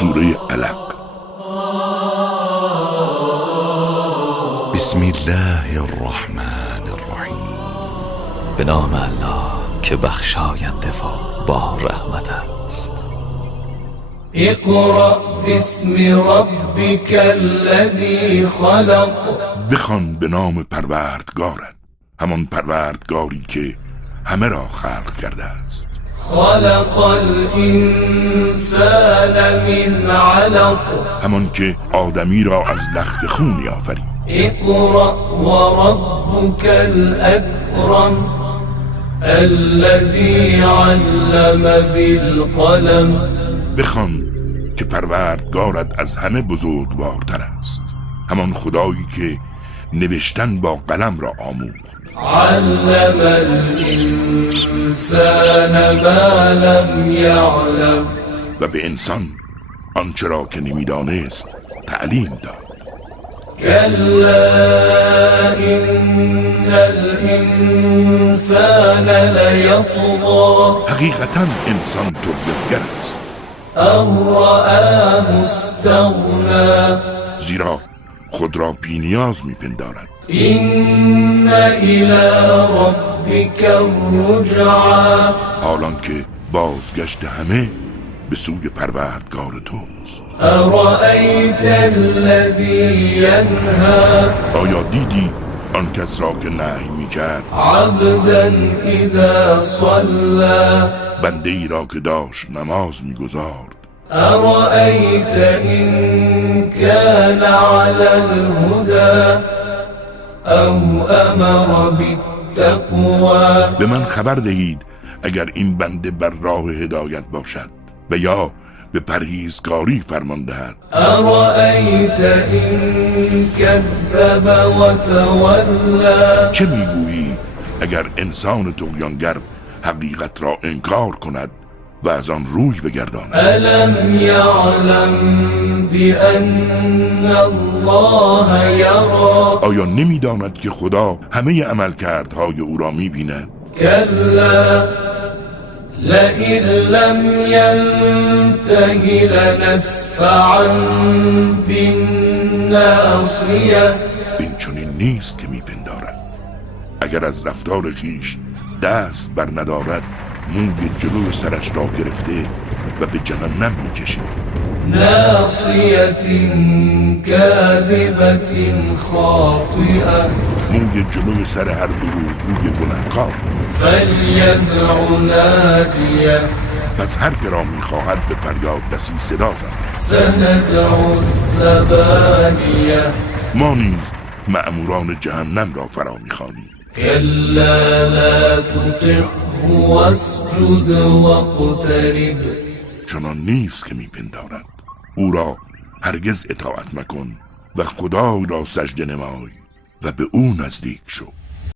سوره علق. بسم الله الرحمن الرحیم. به نام الله که بخشاینده و با رحمت است. اقرأ باسم ربک الذی خلق. بخوان به نام پروردگارت، همان پروردگاری که همه را خلق کرده است. خلق الانسان من علق. همان که آدمی را از لخت خونی آفرید. اقرأ و ربک الاکرم الذی علم بالقلم. بخوان که پروردگارت از همه بزرگوارتر است، همان خدایی که نوشتن با قلم را آموخت. علم الانسان ما لم یعلم. و به انسان آنچه را که نمیدانست تعلیم داد. کلا ان الانسان لیطغی. حقیقتا انسان طغیانگر است، ان رآه استغنی. زیرا خود را بی‌نیاز میپندارد. این الی ربک الرجعی. حالان که بازگشت همه به سوی پروردگار توست. ارأیت الذی ینهی. آیا دیدی آن کس را که نهی میکرد؟ عبدا اذا صلی. بنده ای را که داشت نماز میگزارد. ارأیت این کان علی الهدی او امر بالتقوی. به من خبر دهید اگر این بنده بر راه هدایت باشد و یا به پرهیزکاری فرمان دهد. ارأیت این کذب و تولی. چه میگویی اگر انسان طغیانگر حقیقت را انکار کند و از آن روی بگرداند؟ الم یعلم بان الله یری. آیا نمیداند که خدا همه عملکردهای او را میبیند؟ کلا لئن لم ینته لنسفعا بالناصیه. این چنین نیست که میپندارد. اگر از رفتار خویش دست بر ندارد موی جلو سرش را گرفته و به جهنم میکشید. ناصیه کاذبه خاطئه. موی جلو سر هر دروغگوی گنهکار. فلیدع نادیه. پس هر که را میخواهد به فریاد رسی صدا زند. سندع الزبانیه. ما نیز مأموران جهنم را فرا میخوانیم. کلا لا تطعه واسجد واقترب. چنان نیست که میپندارد. او را هرگز اطاعت مکن و خدای را سجده نمای و به او نزدیک شو.